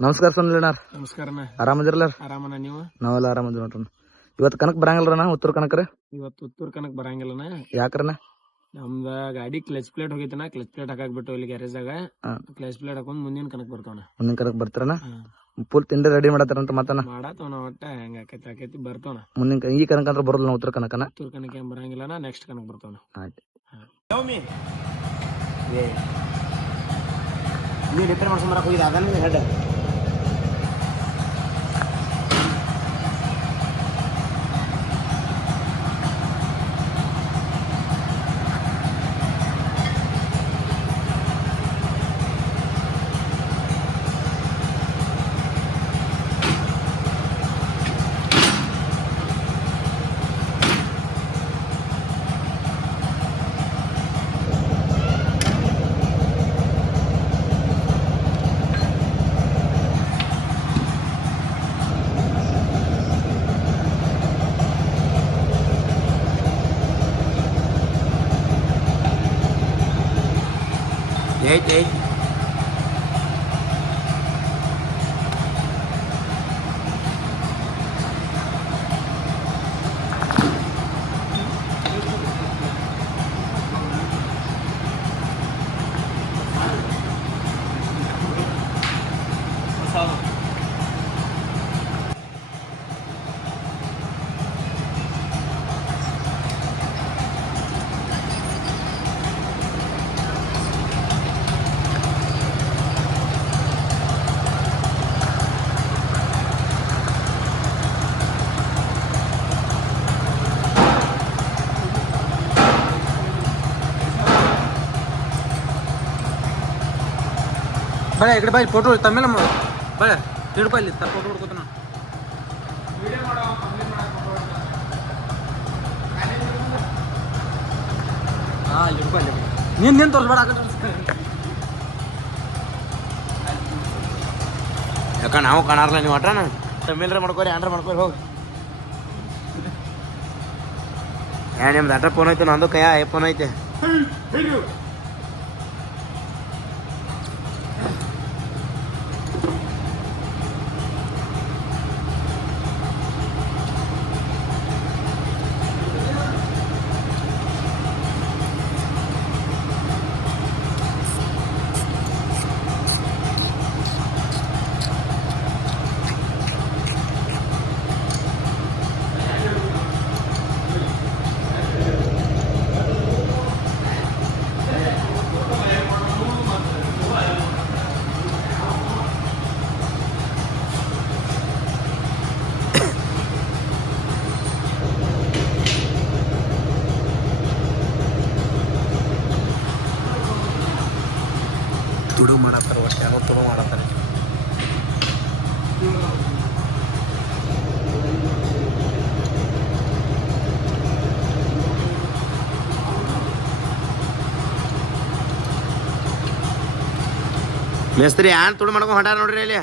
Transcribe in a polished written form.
ನಮಸ್ಕಾರ ಸುನಿಲ್ ನಮಸ್ಕಾರನ. ಆರಾಮದಿರಲ್ಲ? ಆರಾಮನ ನೀವು? ನಾವೆಲ್ಲ ಆರಾಮದಿವಿ ನೋಡ್ರಿ. ಇವತ್ತು ಕನಕ್ ಬರಂಗಿಲ್ರಣ್ಣ ಉತ್ತರ ಕನಕ್ರ? ಇವತ್ತು ಉತ್ತರ ಕನಕ್ ಬರಂಗಿಲ್ಲನ. ಯಾಕ್ರಣ್ಣ? ನಮ್ದ ಗಾಡಿ ಕ್ಲಚ್ ಪ್ಲೇಟ್ ಹೋಗಿತ್ತನ. ಕ್ಲಚ್ ಪ್ಲೇಟ್ ಹಾಕಾಕ್ಬಿಟ್ಟು ಇಲ್ಲಿ ಗ್ಯಾರೇಜ್ದಾಗ ಕ್ಲಚ್ ಪ್ಲೇಟ್ ಹಾಕೊಂಡ್ ಮುಂದಿನ ಕನಕ್ ಬರ್ತಾವನ. ಮುಂದಿನ ಕನಕ್ ಬರ್ತಾರಣ್ಣ? ಫುಲ್ ತಿಂಡಿ ರೆಡಿ ಮಾಡತ್ತಾರಂತ ಮಾತನ ಮಾಡತ್ತವನ. ಒಟ್ಟ ಹೆಂಗ ಆಕೈತಿ ಬರ್ತಾವನ. ಮುಂದಿನ ಈ ಕನಕ ಅಂದ್ರೆ ಬರೋಲ್ಲ ಉತ್ತರ ಕನಕನ? ಉತ್ತರ ಕನಕ್ ಏನ್ ಬರಂಗಿಲ್ಲನ. ನೆಕ್ಸ್ಟ್ ಕನಕ್ ಬರ್ತಾವನ. ಆಯ್ತು. ನೀವು ರಿಪೇರ್ ಮಾಡ್ಸ್ಕೊಂಬರಕ್ಕೆ ಹೋಗಿದ್ದು ಅದನ್ನ ಹೆಡ್ ಐತೆ. ಬಳೆ ಈ ಕಡೆ ಬಾಯ್ ಫೋಟೋ ತಮ್ಮೇಲೆ ಬಳೆ ಹಿಡ್ಕೊ ಇಲ್ಲಿ ಫೋಟೋ ಹೊಡ್ಕೋತಾನ. ಹಾಂ ಇಲ್ಲಿ ಹಿಡ್ಕೊ ಅಲ್ಲಿ ನೀನು ತೋರಿಸ್ಬೇಡ. ಯಾಕ ನಾವು ಕಾಣಾರಲ್ಲ ನೀವು ಅಟ್ರಾನ ತಮಿಳ್ರ ಮಾಡ್ಕೋರಿ ಆಂಡ್ರ ಮಾಡ್ಕೋರಿ ಹೋಗಿ. ನಿಮ್ದು ಅಟ್ರ ಫೋನ್ ಐತೆ ನಂದು ಕೈಯ ಫೋನ್ ಐತೆ. ತುಡು ಮಾಡತ್ತಾರ ಒಟ್ಟು ಯಾರೋ ತುಡು ಮಾಡತ್ತಾರೆ. ಮೇಸ್ತ್ರಿ ತುಡು ಮಾಡ್ಕೊಂಡು ಹೊಂಟಾರ ನೋಡ್ರಿ ಇಲ್ಲಿ.